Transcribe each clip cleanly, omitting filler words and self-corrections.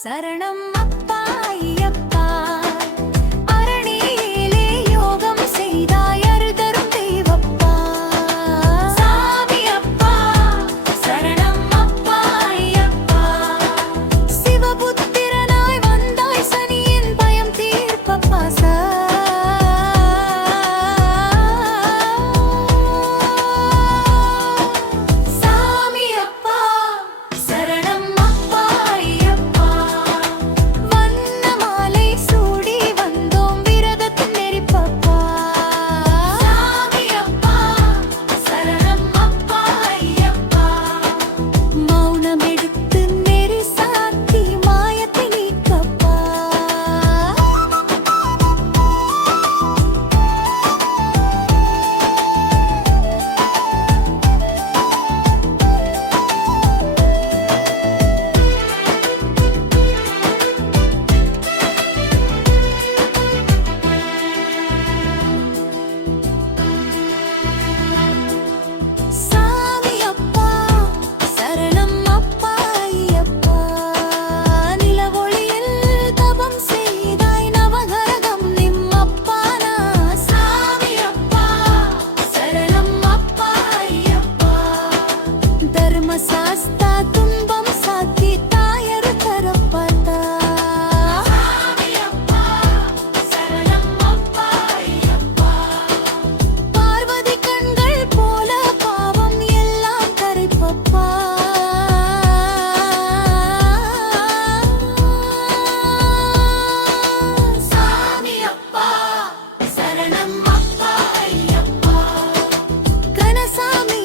சரணம் அப்பா ஐயப்பா, அரணியிலே யோகம் செய்தாய் அருள்தரும் தேவப்பா. சாமி அப்பா சரணம் அப்பா ஐயப்பா, சிவபுத்திரனாய் வந்தாய் சனியின் பயம் தீர்ப்பப்பா. சாமி அப்பா சரணம் அப்பா ஐயப்பா, வண்ணமாலை சூடி வந்தோம் விரதத்தின் நெறிப்பப்பா. சாமி அப்பா சரணம் அப்பா ஐயப்பா, மௌனமெடுத்து நெறி சாத்தி மாயத்தை நீக்கப்பா. சாமி அப்பா சரணம் அப்பா ஐயப்பா, நிலவொளியில் தவம் செய்தாய் நவகரகம் நிம்மப்பானா. சாமி அப்பா சரணம் அப்பா ஐயப்பா, தர்மசாஸ்தா துன்பம் சாத்தி தாயரு தரப்பதா. சாமி அப்பா சரணம் அப்பா ஐயப்பா, பார்வதி கண்கள் போல பாவம் எல்லாம் கரைப்பப்பா. சாமி அப்பா சரணம் அப்பா ஐயப்பா, கனசாமி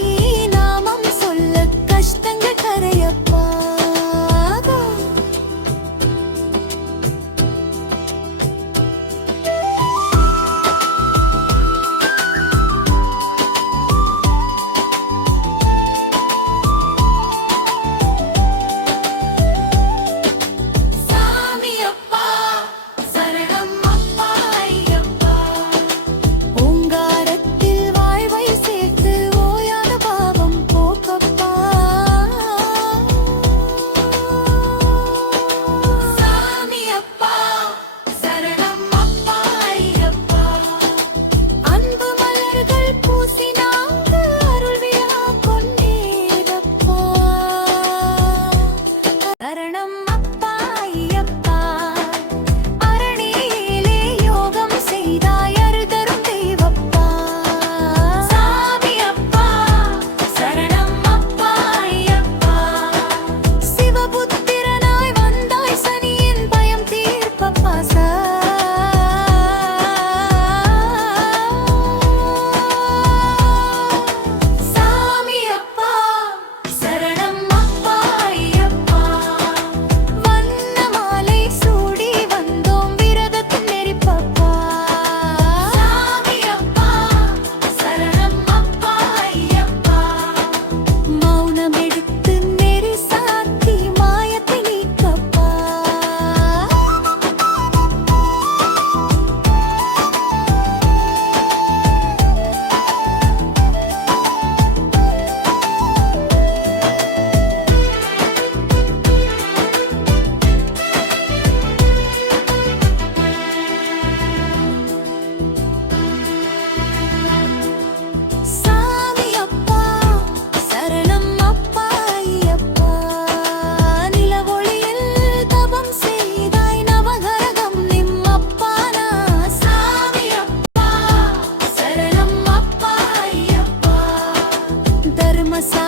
நாமம் சொல்ல கஷ்டங்கள் கரையப்பா. சாமி அப்பா சரணம் அப்பா ஐயப்பா, ஓங்காரத்தில் வாழ்வை சேர்த்து ஓயாத பாவம் போக்கப்பா. சாமி அப்பா சரணம் அப்பா ஐயப்பா, அன்பு மலர்கள் பூசினாங்க அருள் விழா கொண்டேதப்பா. சரணம் அப்பா ஐயப்பா, அரணியிலே யோகம் செய்தாய் அருள்தரும் தேவப்பா. சாமி அப்பா சரணம் அப்பா ஐயப்பா, சிவபுத்திரனாய் வந்தாய் சனியின் பயம் தீர்ப்பப்பா. சாமி அப்பா சரணம் அப்பா ஐயப்பா, வண்ணமாலை சூடி வந்தோம் விரதத்தின் நெறிப்பப்பா. சாமி அப்பா சரணம் அப்பா ஐயப்பா, மௌனமெடுத்து நெறி சாத்தி மாயத்தை நீக்கப்பா. சாமி அப்பா சரணம் அப்பா ஐயப்பா, நிலவொளியில் தவம் செய்தாய் நவகரகம் நிம்மப்பானா. சாமி அப்பா சரணம் அப்பா ஐயப்பா, தர்மசா